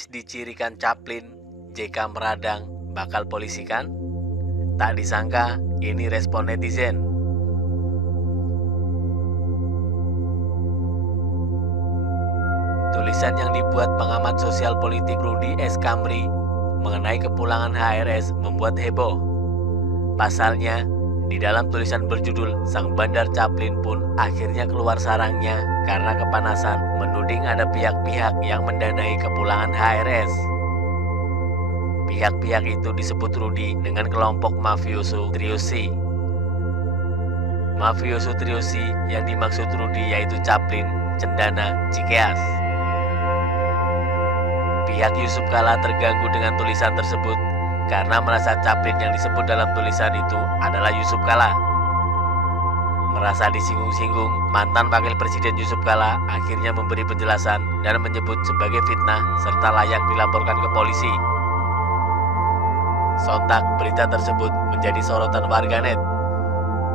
Habis dicirikan Chaplin, JK meradang, bakal polisi kan? Tak disangka ini respon netizen. Tulisan yang dibuat pengamat sosial politik Rudy S. Kamri mengenai kepulangan HRS membuat heboh. Pasalnya, di dalam tulisan berjudul Sang Bandar Chaplin pun akhirnya keluar sarangnya karena kepanasan menuding ada pihak-pihak yang mendanai kepulangan HRS. Pihak-pihak itu disebut Rudy dengan kelompok mafioso Triosi. Mafioso Triosi yang dimaksud Rudy yaitu Chaplin, Cendana, Cikeas. Pihak Yusuf Kala terganggu dengan tulisan tersebut karena merasa Chaplin yang disebut dalam tulisan itu adalah Yusuf Kala. Merasa disinggung-singgung, mantan Wakil Presiden Yusuf Kala akhirnya memberi penjelasan dan menyebut sebagai fitnah serta layak dilaporkan ke polisi. Sontak berita tersebut menjadi sorotan warganet.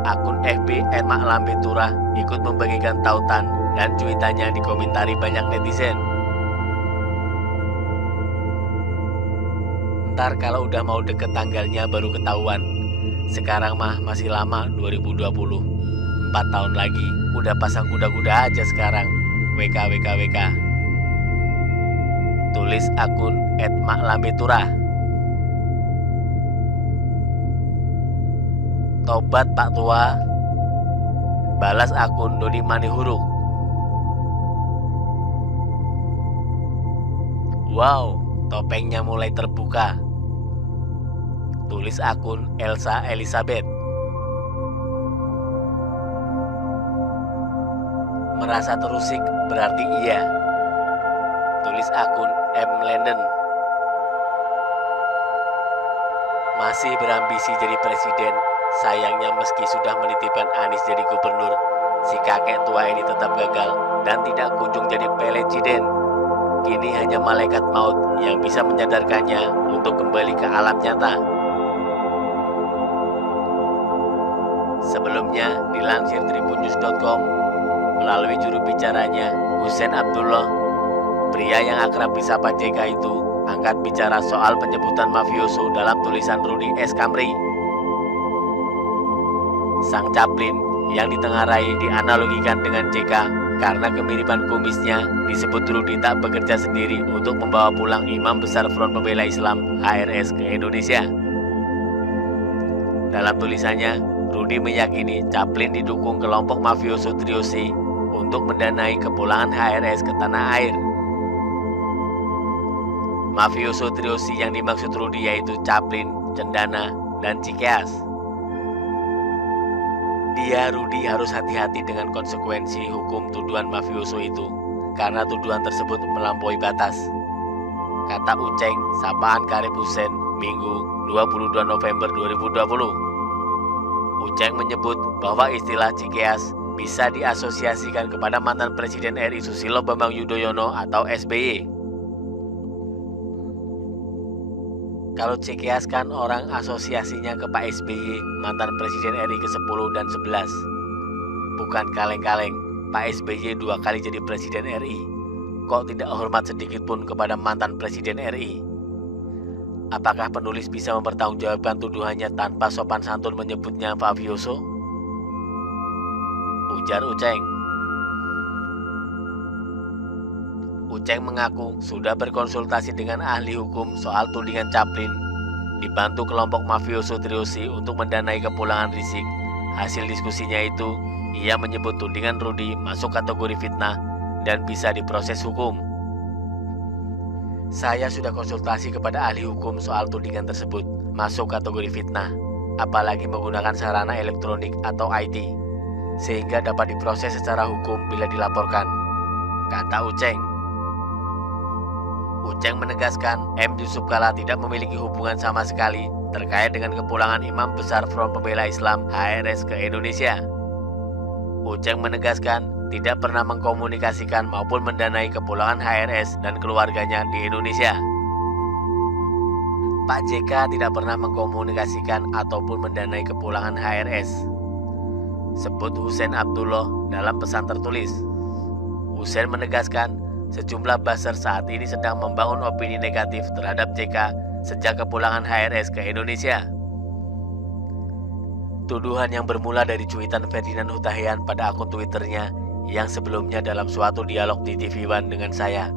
Akun FB @maklambe turah ikut membagikan tautan dan cuitannya dikomentari banyak netizen. Ntar kalau udah mau deket tanggalnya baru ketahuan. Sekarang mah masih lama 2020. 4 tahun lagi udah pasang kuda-kuda aja sekarang. WK. Tulis akun @maklambeturah. Tobat Pak Tua. Balas akun Doni Manihuruk. Wow, topengnya mulai terbuka. Tulis akun Elsa Elizabeth. Merasa terusik berarti iya. Tulis akun M. Lennon. Masih berambisi jadi presiden, sayangnya meski sudah menitipkan Anies jadi gubernur, si kakek tua ini tetap gagal dan tidak kunjung jadi presiden. Kini hanya malaikat maut yang bisa menyadarkannya untuk kembali ke alam nyata. Sebelumnya dilansir tribunnews.com melalui juru bicaranya Husein Abdullah, pria yang akrab disapa JK itu angkat bicara soal penyebutan mafioso dalam tulisan Rudy S. Kamri. Sang Chaplin yang ditengarai dianalogikan dengan JK karena kemiripan kumisnya. Disebut Rudy tak bekerja sendiri untuk membawa pulang Imam Besar Front Pembela Islam HRS ke Indonesia. Dalam tulisannya, Rudy meyakini Chaplin didukung kelompok mafioso Triosi untuk mendanai kepulangan HRS ke tanah air. Mafioso Triosi yang dimaksud Rudy yaitu Chaplin, Cendana, dan Cikeas. Rudy harus hati-hati dengan konsekuensi hukum tuduhan mafioso itu karena tuduhan tersebut melampaui batas. Kata Uceng, sapaan Karib Hussein, Minggu 22 November 2020. Uceng menyebut bahwa istilah Cikeas bisa diasosiasikan kepada mantan Presiden RI Susilo Bambang Yudhoyono atau SBY. Kalau Cikeas kan orang asosiasinya ke Pak SBY, mantan Presiden RI ke-10 dan 11. Bukan kaleng-kaleng, Pak SBY 2 kali jadi Presiden RI. Kok tidak hormat sedikit pun kepada mantan Presiden RI? Apakah penulis bisa mempertanggungjawabkan tuduhannya tanpa sopan santun menyebutnya mafioso? Ujar Uceng. Uceng mengaku sudah berkonsultasi dengan ahli hukum soal tudingan Chaplin, dibantu kelompok mafioso Triosi untuk mendanai kepulangan Rizik. Hasil diskusinya itu, ia menyebut tudingan Rudy masuk kategori fitnah dan bisa diproses hukum. Saya sudah konsultasi kepada ahli hukum soal tudingan tersebut, masuk kategori fitnah, apalagi menggunakan sarana elektronik atau IT, sehingga dapat diproses secara hukum bila dilaporkan, kata Uceng. Uceng menegaskan M. Yusuf Kala tidak memiliki hubungan sama sekali terkait dengan kepulangan Imam Besar Front Pembela Islam HRS ke Indonesia. Uceng menegaskan tidak pernah mengkomunikasikan maupun mendanai kepulangan HRS dan keluarganya di Indonesia. Pak JK tidak pernah mengkomunikasikan ataupun mendanai kepulangan HRS, sebut Husein Abdullah dalam pesan tertulis. Husein menegaskan sejumlah buzzer saat ini sedang membangun opini negatif terhadap JK sejak kepulangan HRS ke Indonesia. Tuduhan yang bermula dari cuitan Ferdinand Hutahian pada akun Twitternya yang sebelumnya dalam suatu dialog di TV One dengan saya,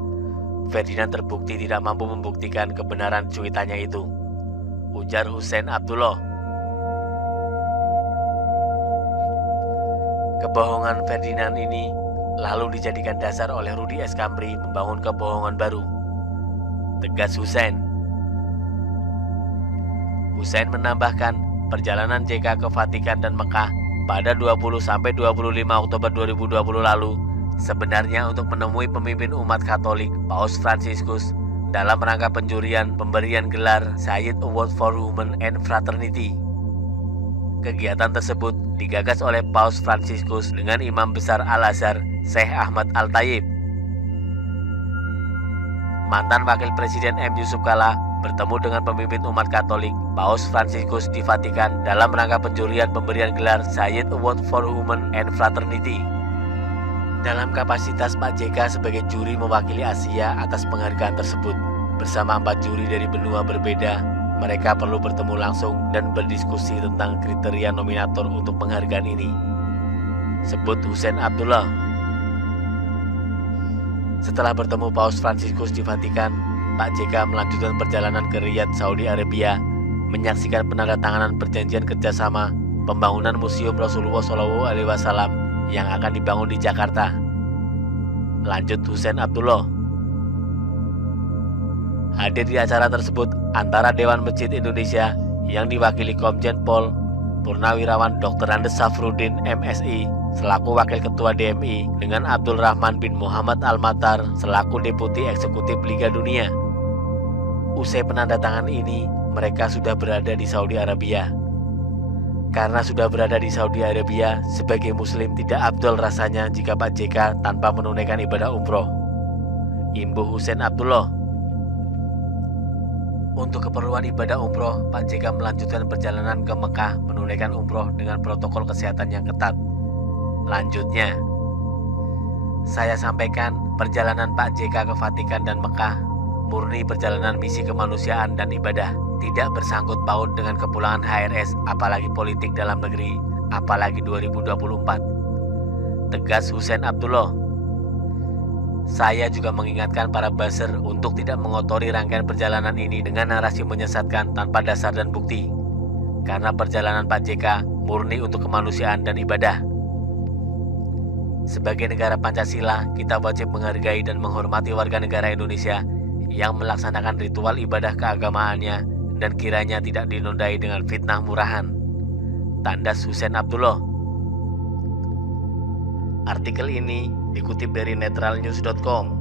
Ferdinand terbukti tidak mampu membuktikan kebenaran cuitannya itu, ujar Hussein Abdullah. Kebohongan Ferdinand ini lalu dijadikan dasar oleh Rudi Eskamri membangun kebohongan baru, tegas Hussein. Hussein menambahkan, perjalanan JK ke Vatikan dan Mekah pada 20-25 Oktober 2020 lalu sebenarnya untuk menemui pemimpin umat Katolik Paus Fransiskus dalam rangka penjurian pemberian gelar Said Award for Human and Fraternity. Kegiatan tersebut digagas oleh Paus Fransiskus dengan Imam Besar Al-Azhar Syekh Ahmad Al-Tayyib. Mantan Wakil Presiden M. Yusuf Kala bertemu dengan pemimpin umat Katolik Paus Fransiskus di Vatikan dalam rangka penjurian pemberian gelar Said Award for Human and Fraternity. Dalam kapasitas Pak JK sebagai juri mewakili Asia atas penghargaan tersebut, bersama 4 juri dari benua berbeda, mereka perlu bertemu langsung dan berdiskusi tentang kriteria nominator untuk penghargaan ini, sebut Hussein Abdullah. Setelah bertemu Paus Fransiskus di Vatikan, Pak JK melanjutkan perjalanan ke Riyadh, Saudi Arabia, menyaksikan penandatanganan perjanjian kerjasama pembangunan Museum Rasulullah SAW yang akan dibangun di Jakarta. Lanjut Hussein Abdullah. Hadir di acara tersebut antara Dewan Masjid Indonesia yang diwakili Komjen Pol Purnawirawan Dr. Andes Safruddin MSI selaku Wakil Ketua DMI dengan Abdul Rahman bin Muhammad Al-Matar selaku Deputi Eksekutif Liga Dunia. Usai penandatangan ini, mereka sudah berada di Saudi Arabia. Karena sudah berada di Saudi Arabia, sebagai Muslim tidak afdol rasanya jika Pak JK tanpa menunaikan ibadah umroh, imbuh Hussein Abdullah. Untuk keperluan ibadah umroh, Pak JK melanjutkan perjalanan ke Mekah menunaikan umroh dengan protokol kesehatan yang ketat. Lanjutnya, saya sampaikan perjalanan Pak JK ke Vatikan dan Mekah murni perjalanan misi kemanusiaan dan ibadah, tidak bersangkut paut dengan kepulangan HRS, apalagi politik dalam negeri, apalagi 2024, tegas Hussein Abdullah. Saya juga mengingatkan para buzzer untuk tidak mengotori rangkaian perjalanan ini dengan narasi menyesatkan tanpa dasar dan bukti. Karena perjalanan Pak JK murni untuk kemanusiaan dan ibadah. Sebagai negara Pancasila, kita wajib menghargai dan menghormati warga negara Indonesia yang melaksanakan ritual ibadah keagamaannya dan kiranya tidak dinodai dengan fitnah murahan, tandas Hussein Abdullah. Artikel ini dikutip dari netralnews.com.